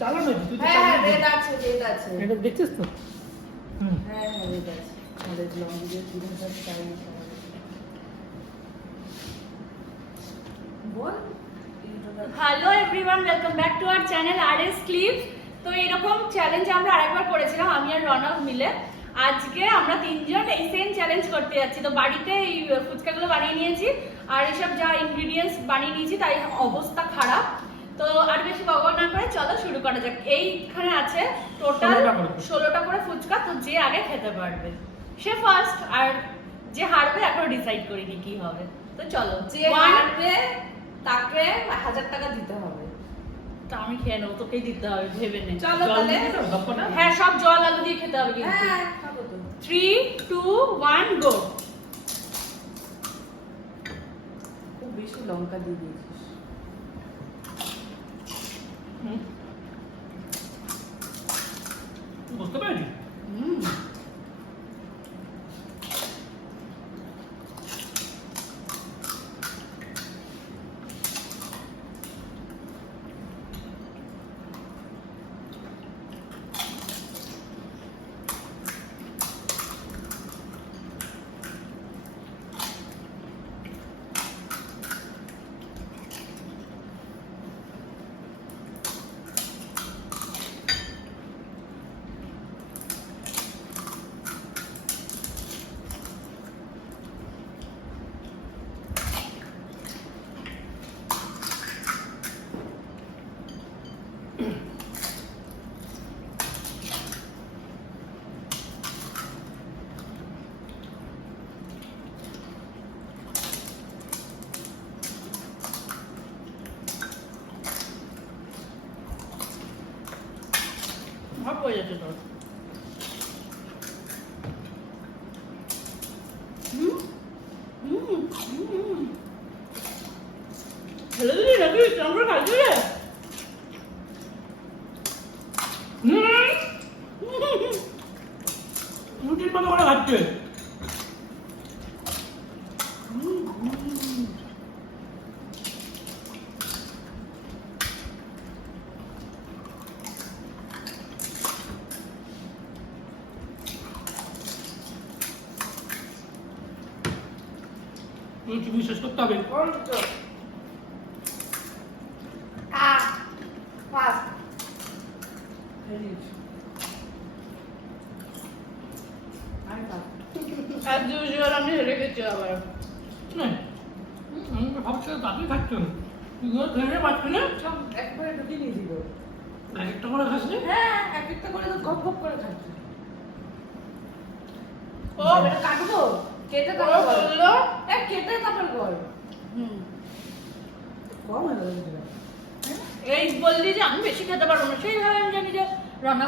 চালানো তুই তো হ্যাঁ রেড আছে এটা দেখছিস তো? হ্যাঁ রেড আছে আমাদের লং ভিডিও 3000 টাইম বল hello everyone, welcome back to our channel RS clips. তো এরকম চ্যালেঞ্জ আমরা আরেকবার করেছিলাম আমি আর রনক মিলে। আজকে আমরা তিনজন এই সেম চ্যালেঞ্জ করতে যাচ্ছি। তো বাড়িতে এই ফুচকাগুলো বানিয়ে নিয়েছি আর এসব যা ইনগ্রেডিয়েন্টস বানিয়ে নিয়েছি তাই অবস্থা খারাপ। তো আর বেশি বকবক না করে চলো শুরু করা যাক। এইখানে আছে টোটাল 16টা করে ফুচকা। তো যে আগে খেতে পারবে সে ফার্স্ট, আর যে হারবে এখনো ডিসাইড করিনি কি হবে। তো চলো, যে হারবে তাকে 1000 টাকা দিতে হবে। তা আমি খেয়ে নেবো, তোকেই দিতে হবে ভেবে নে। চলো তাহলে হ্যাঁ সব জল আলু দিয়ে খেতে হবে কিন্তু। হ্যাঁ খাবো তো। 3 2 1 গো। খুব বেশি লঙ্কা দিয়ে দিয়েছিস। বুঝতে পারলি? ভাব হয়ে যাচ্ছে তোর। ছেলে দিদি নাকি চামড়া খাইছে রে? রুটির মতো করে খাচ্ছে। তুমি শেষ করতে হবে। As usual আমি হেরে গেছি আবার। আমি তো ভাবছি তাড়াতাড়ি খাচ্ছ, তুই ধরে পাচ্ছি না। সব একবারে ঢুকে নিয়ে দিব। একটা করে খাস নি? হ্যাঁ এক একটা করে তো গপ গপ করে খাচ্ছি। ও এটা কাটবো কেটে ও তারপর বল। বললো কেটে তারপর বল। হুম কম হয়ে গেল। এই বললি যে আমি বেশি খেতে পারবো না, সেই ভাবে আমি জানি যে রান্না